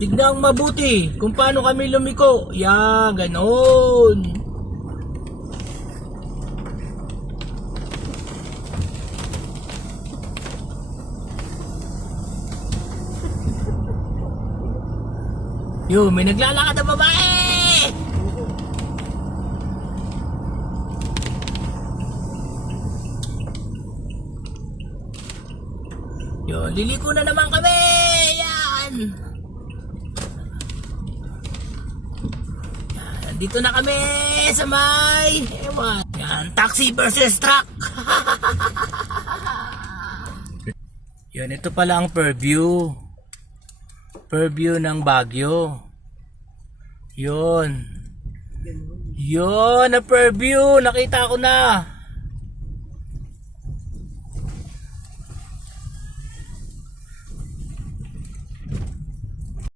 Tignan mabuti kung paano kami lumiko. Yan, ganon. Yo, may naglalakad na babae! Yo, liliko na naman kami! Yan! Yan, dito na kami sa may... Ewan. Yan, taxi versus truck! Yan, ito pala ang purview. Purview ng Baguio. Yun. Yun ang purview. Nakita ko na.